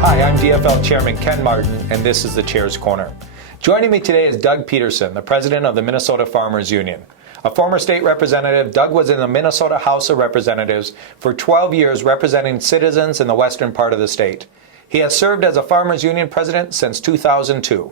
Hi, I'm DFL Chairman Ken Martin, and this is the Chair's Corner. Joining me today is Doug Peterson, the president of the Minnesota Farmers Union. A former state representative, Doug was in the Minnesota House of Representatives for 12 years representing citizens in the western part of the state. He has served as a Farmers Union president since 2002.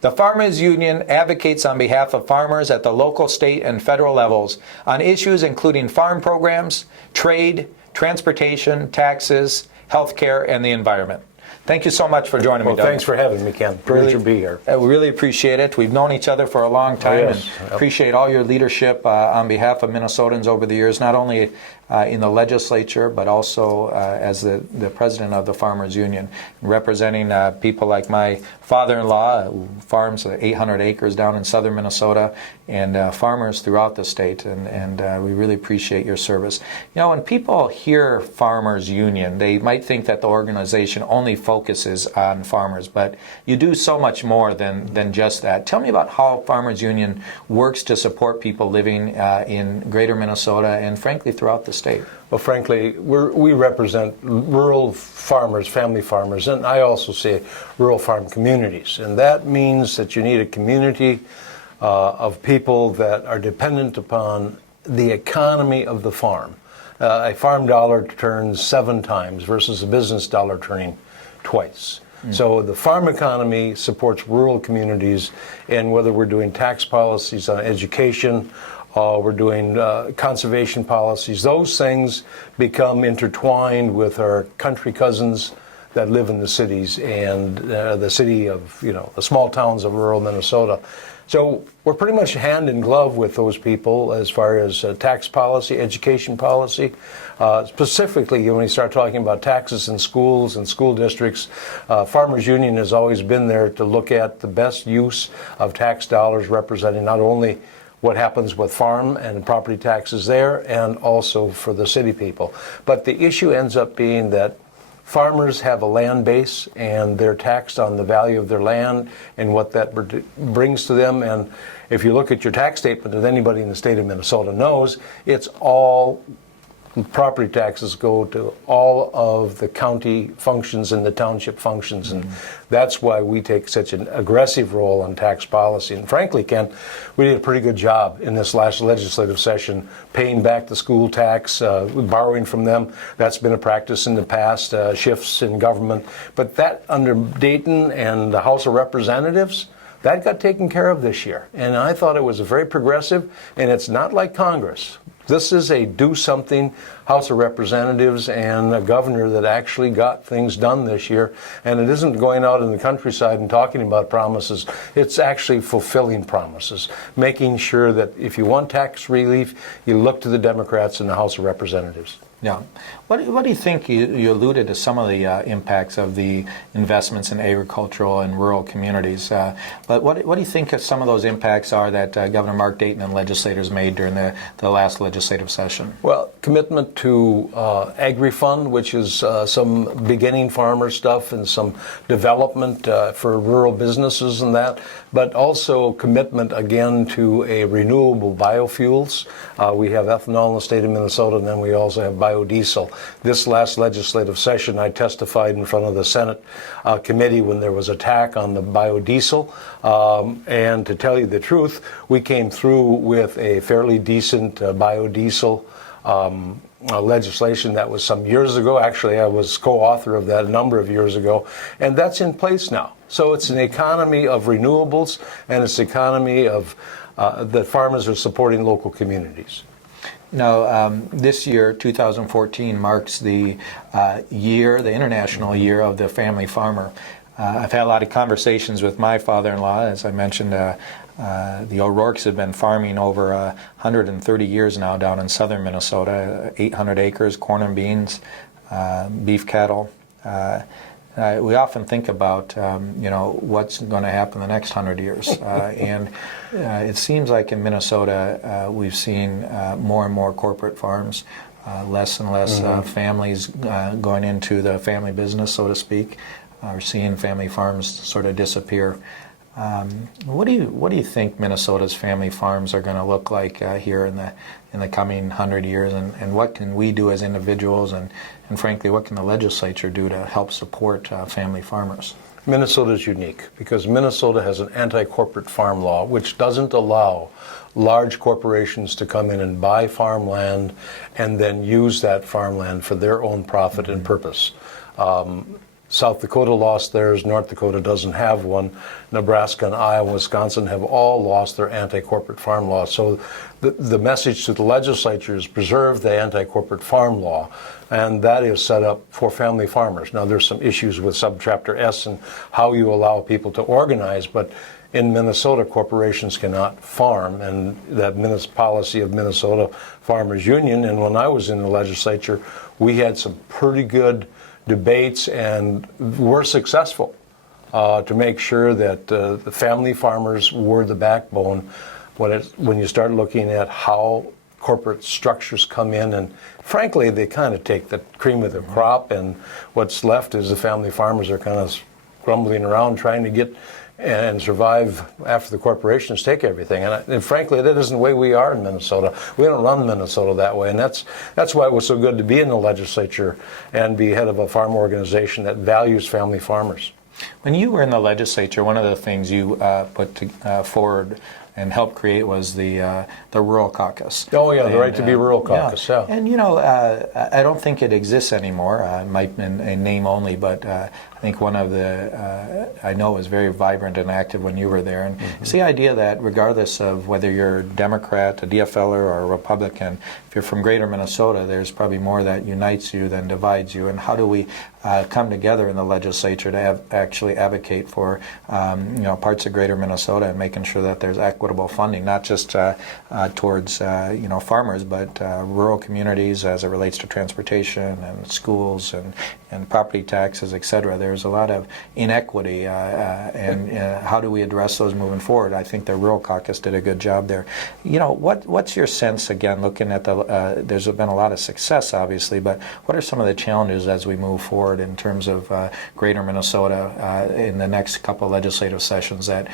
The Farmers Union advocates on behalf of farmers at the local, state, and federal levels on issues including farm programs, trade, transportation, taxes, health care, and the environment. Thank you so much for joining me, Doug. Thanks for having me, Ken. Pleasure to be here. We really appreciate it. We've known each other for a long time, and appreciate all your leadership on behalf of Minnesotans over the years, not only in the legislature, but also as the president of the Farmers Union, representing people like my father-in-law, who farms 800 acres down in southern Minnesota, and farmers throughout the state, and we really appreciate your service. You know, when people hear Farmers Union, they might think that the organization only focuses on farmers, but you do so much more than just that. Tell me about how Farmers Union works to support people living in greater Minnesota and frankly throughout the state. Well, frankly, we represent rural farmers, family farmers, and I also say rural farm communities. And that means that you need a community of people that are dependent upon the economy of the farm. A farm dollar turns 7 times versus a business dollar turning twice. So the farm economy supports rural communities, and whether we're doing tax policies on education, we're doing conservation policies, those things become intertwined with our country cousins that live in the cities and the city of, the small towns of rural Minnesota. So we're pretty much hand in glove with those people as far as tax policy, education policy. Specifically, when you start talking about taxes in schools and school districts, Farmers Union has always been there to look at the best use of tax dollars, representing not only what happens with farm and property taxes there, and also for the city people. But the issue ends up being that farmers have a land base, and they're taxed on the value of their land and what that brings to them. And if you look at your tax statement, that anybody in the state of Minnesota knows, it's all property taxes go to all of the county functions and the township functions, and that's why we take such an aggressive role on tax policy. And frankly, Ken, we did a pretty good job in this last legislative session paying back the school tax, borrowing from them. That's been a practice in the past, shifts in government. But that under Dayton and the House of Representatives, that got taken care of this year. And I thought it was a very progressive, and it's not like Congress. This is a do-something House of Representatives and a governor that actually got things done this year. And it isn't going out in the countryside and talking about promises. It's actually fulfilling promises, making sure that if you want tax relief, you look to the Democrats in the House of Representatives. Yeah. What do you think? You alluded to some of the impacts of the investments in agricultural and rural communities. But what do you think some of those impacts are that Governor Mark Dayton and legislators made during the last legislative session? Well, commitment to Agri-Fund, which is some beginning farmer stuff and some development for rural businesses and that, but also commitment again to a renewable biofuels. We have ethanol in the state of Minnesota, and then we also have biodiesel. This last legislative session, I testified in front of the Senate committee when there was attack on the biodiesel. And to tell you the truth, we came through with a fairly decent biodiesel legislation that was some years ago. Actually, I was co-author of that a number of years ago, and that's in place now. So it's an economy of renewables, and it's an economy of that farmers are supporting local communities. Now, this year, 2014, marks the International Year of the Family Farmer. I've had a lot of conversations with my father-in-law. As I mentioned, the O'Rourkes have been farming over 130 years now down in southern Minnesota, 800 acres, corn and beans, beef cattle. We often think about, what's going to happen the next 100 years. And it seems like in Minnesota, we've seen more and more corporate farms, less and less families going into the family business, so to speak. We're seeing family farms sort of disappear. What do you think Minnesota's family farms are going to look like here in the coming 100 years, and what can we do as individuals, and frankly, what can the legislature do to help support family farmers? Minnesota is unique because Minnesota has an anti-corporate farm law which doesn't allow large corporations to come in and buy farmland and then use that farmland for their own profit and purpose. South Dakota lost theirs, North Dakota doesn't have one, Nebraska and Iowa, Wisconsin have all lost their anti-corporate farm law. So the message to the legislature is preserve the anti-corporate farm law, and that is set up for family farmers. Now there's some issues with Subchapter S and how you allow people to organize, but in Minnesota, corporations cannot farm, and that policy of Minnesota Farmers Union, and when I was in the legislature, we had some pretty good debates and were successful to make sure that the family farmers were the backbone when you start looking at how corporate structures come in, and frankly they kind of take the cream of the crop, and what's left is the family farmers are kind of grumbling around trying to get and survive after the corporations take everything. And frankly, that isn't the way we are in Minnesota. We don't run Minnesota that way, and that's why it was so good to be in the legislature and be head of a farm organization that values family farmers. When you were in the legislature, one of the things you put forward and helped create was the Rural Caucus. Oh yeah, the Right to Be Rural Caucus. Yeah. And I don't think it exists anymore. It might be in name only, but I think one of I know it was very vibrant and active when you were there. And it's the idea that regardless of whether you're a Democrat, a DFLer, or a Republican, if you're from Greater Minnesota, there's probably more that unites you than divides you. And how do we come together in the legislature to actually advocate for parts of Greater Minnesota and making sure that there's equitable funding, not just towards farmers, but rural communities as it relates to transportation and schools and property taxes, etc. There's a lot of inequity, and how do we address those moving forward? I think the Rural Caucus did a good job there. What's your sense, again, looking at there's been a lot of success, obviously, but what are some of the challenges as we move forward in terms of Greater Minnesota in the next couple of legislative sessions that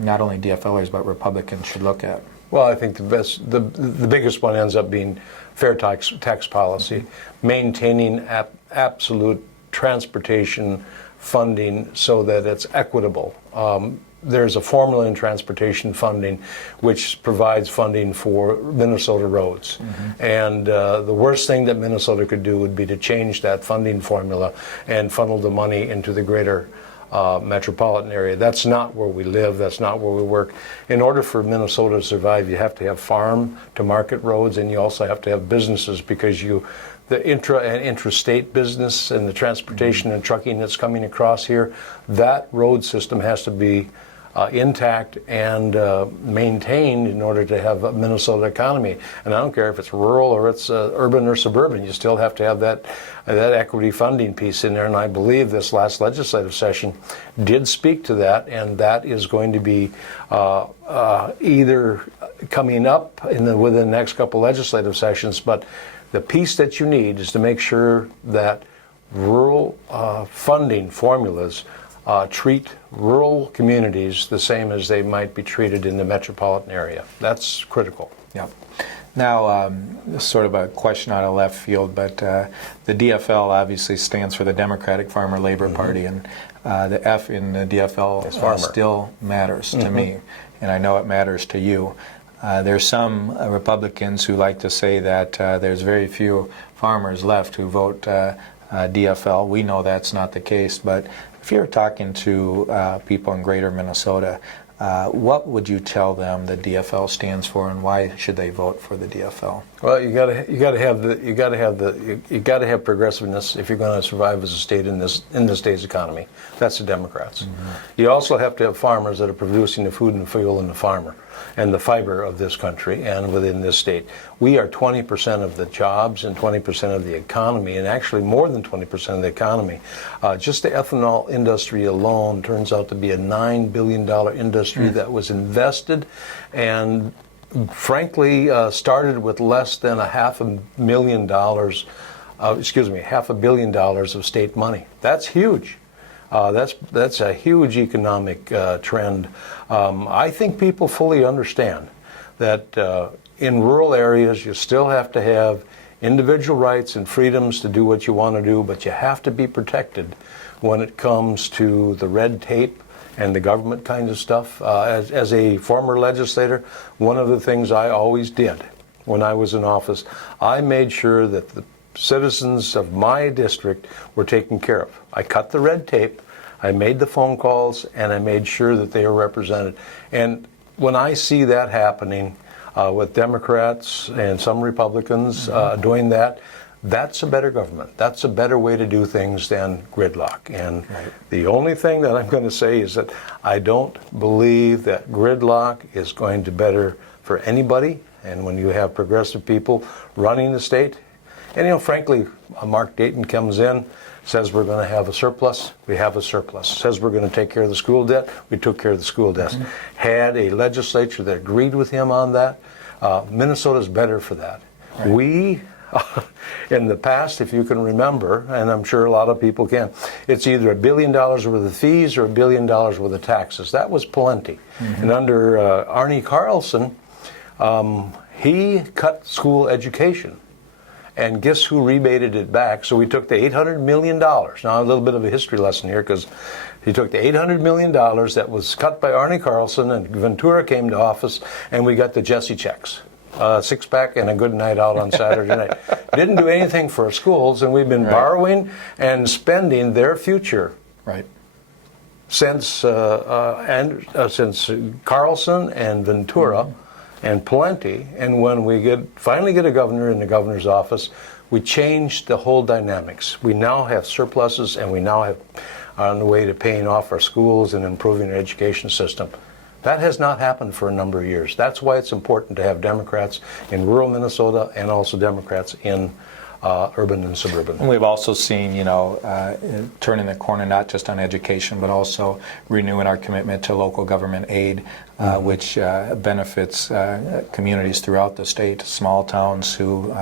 not only DFLers but Republicans should look at? Well, I think the biggest one ends up being fair tax policy, maintaining absolute transportation funding so that it's equitable. There's a formula in transportation funding which provides funding for Minnesota roads. And the worst thing that Minnesota could do would be to change that funding formula and funnel the money into the greater metropolitan area. That's not where we live. That's not where we work. In order for Minnesota to survive, you have to have farm to market roads, and you also have to have businesses, because the intra and intrastate business and the transportation and trucking that's coming across here, that road system has to be intact and maintained in order to have a Minnesota economy. And I don't care if it's rural or it's urban or suburban, you still have to have that equity funding piece in there. And I believe this last legislative session did speak to that, and that is going to be either coming up within the next couple legislative sessions. But the piece that you need is to make sure that rural funding formulas treat rural communities the same as they might be treated in the metropolitan area. That's critical. Yeah. Now, sort of a question out of left field, but the DFL obviously stands for the Democratic Farmer Labor Party, and the F in the DFL still matters to me, and I know it matters to you. There's some Republicans who like to say that there's very few farmers left who vote DFL. We know that's not the case, but if you're talking to people in Greater Minnesota, what would you tell them the DFL stands for, and why should they vote for the DFL? Well, you got to have progressiveness if you're going to survive as a state in this day's economy. That's the Democrats. You also have to have farmers that are producing the food and fuel and the farmer and the fiber of this country and within this state. We are 20% of the jobs and 20% of the economy, and actually more than 20% of the economy. Just the ethanol industry alone turns out to be a $9 billion industry that was invested and frankly started with less than $500 million of state money. That's huge. That's a huge economic trend. I think people fully understand that in rural areas you still have to have individual rights and freedoms to do what you want to do, but you have to be protected when it comes to the red tape and the government kind of stuff. As a former legislator, one of the things I always did when I was in office, I made sure that the citizens of my district were taken care of. I cut the red tape, I made the phone calls, and I made sure that they were represented. And when I see that happening with Democrats and some Republicans doing that, that's a better government. That's a better way to do things than gridlock. And the only thing that I'm going to say is that I don't believe that gridlock is going to be better for anybody. And when you have progressive people running the state, and frankly, Mark Dayton comes in, says we're going to have a surplus, we have a surplus. Says we're going to take care of the school debt, we took care of the school debt. Had a legislature that agreed with him on that. Minnesota's better for that. We, in the past, if you can remember, and I'm sure a lot of people can, it's either $1 billion worth of fees or $1 billion worth of taxes. That was plenty. And under Arne Carlson, he cut school education. And guess who rebated it back? So we took the $800 million. Now, a little bit of a history lesson here, because he took the $800 million that was cut by Arne Carlson, and Ventura came to office, and we got the Jesse checks. Six-pack and a good night out on Saturday night. Didn't do anything for our schools, and we've been borrowing and spending their future since since Carlson and Ventura. And plenty. And when we finally get a governor in the governor's office, we changed the whole dynamics. We now have surpluses, and we now have on the way to paying off our schools and improving our education system. That has not happened for a number of years. That's why it's important to have Democrats in rural Minnesota and also Democrats in urban and suburban. And we've also seen, turning the corner not just on education, but also renewing our commitment to local government aid, which benefits communities throughout the state, small towns who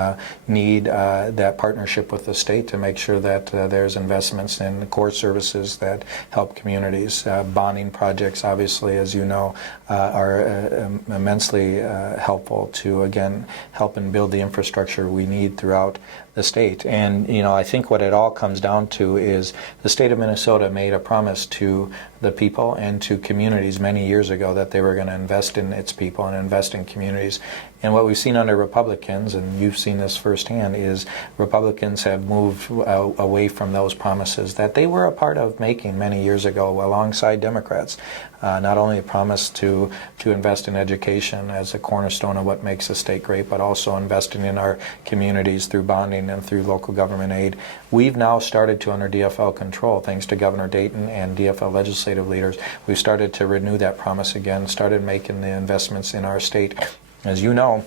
need that partnership with the state to make sure that there's investments in core services that help communities. Bonding projects, obviously, as you know, are immensely helpful to, again, help and build the infrastructure we need throughout the state. And I think what it all comes down to is the state of Minnesota made a promise to the people and to communities many years ago that they were going to invest in its people and invest in communities. And what we've seen under Republicans, and you've seen this firsthand, is Republicans have moved away from those promises that they were a part of making many years ago alongside Democrats. Not only a promise to invest in education as a cornerstone of what makes the state great, but also investing in our communities through bonding and through local government aid. We've now started to, under DFL control, thanks to Governor Dayton and DFL legislative leaders, we've started to renew that promise again, started making the investments in our state. As you know,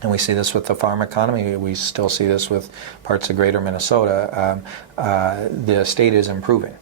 and we see this with the farm economy, we still see this with parts of greater Minnesota, the state is improving.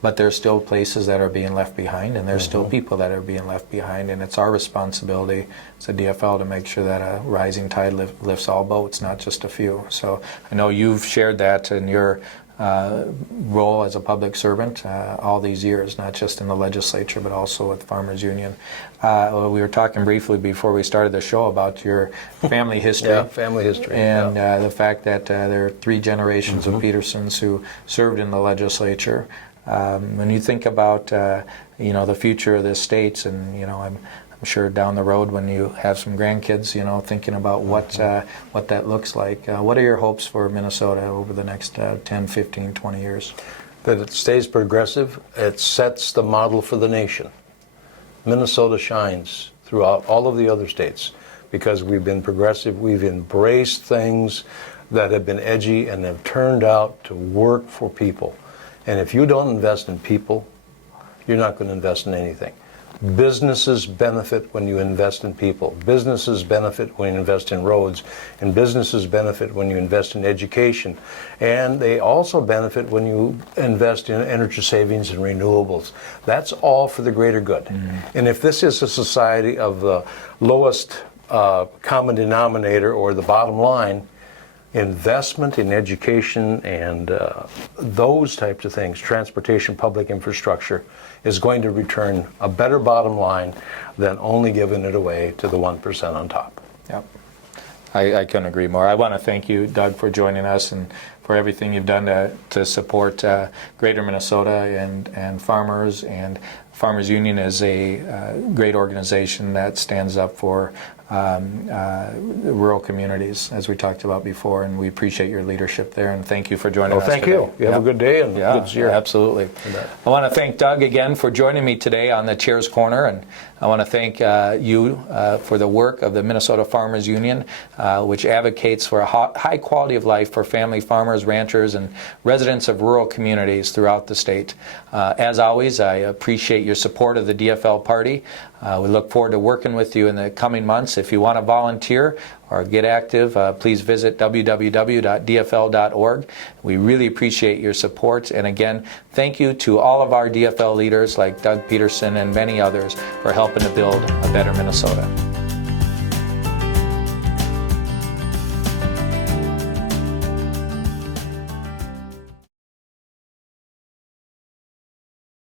But there's still places that are being left behind, and there's still people that are being left behind, and it's our responsibility as a DFL to make sure that a rising tide lifts all boats, not just a few. So I know you've shared that in your role as a public servant all these years, not just in the legislature, but also with Farmers Union. We were talking briefly before we started the show about your family history. Yeah, family history. And the fact that there are 3 generations of Petersons who served in the legislature. When you think about the future of the states, and I'm sure down the road when you have some grandkids, thinking about what that looks like. What are your hopes for Minnesota over the next 10, 15, 20 years? That it stays progressive. It sets the model for the nation. Minnesota shines throughout all of the other states because we've been progressive. We've embraced things that have been edgy and have turned out to work for people. And if you don't invest in people, you're not going to invest in anything. Businesses benefit when you invest in people. Businesses benefit when you invest in roads. And businesses benefit when you invest in education. And they also benefit when you invest in energy savings and renewables. That's all for the greater good. And if this is a society of the lowest common denominator or the bottom line, investment in education and those types of things, transportation, public infrastructure, is going to return a better bottom line than only giving it away to the 1% on top. Yep. I couldn't agree more. I want to thank you, Doug, for joining us and for everything you've done to support Greater Minnesota and farmers. And Farmers Union is a great organization that stands up for rural communities, as we talked about before, and we appreciate your leadership there, and thank you for joining us Thank today. you. You have a good day and good to see you. Absolutely. I want to thank Doug again for joining me today on the Chair's Corner, and I want to thank you for the work of the Minnesota Farmers Union, which advocates for a high quality of life for family farmers, ranchers, and residents of rural communities throughout the state. As always, I appreciate your support of the DFL party. We look forward to working with you in the coming months. If you want to volunteer or get active, please visit www.dfl.org. We really appreciate your support. And again, thank you to all of our DFL leaders like Doug Peterson and many others for helping to build a better Minnesota.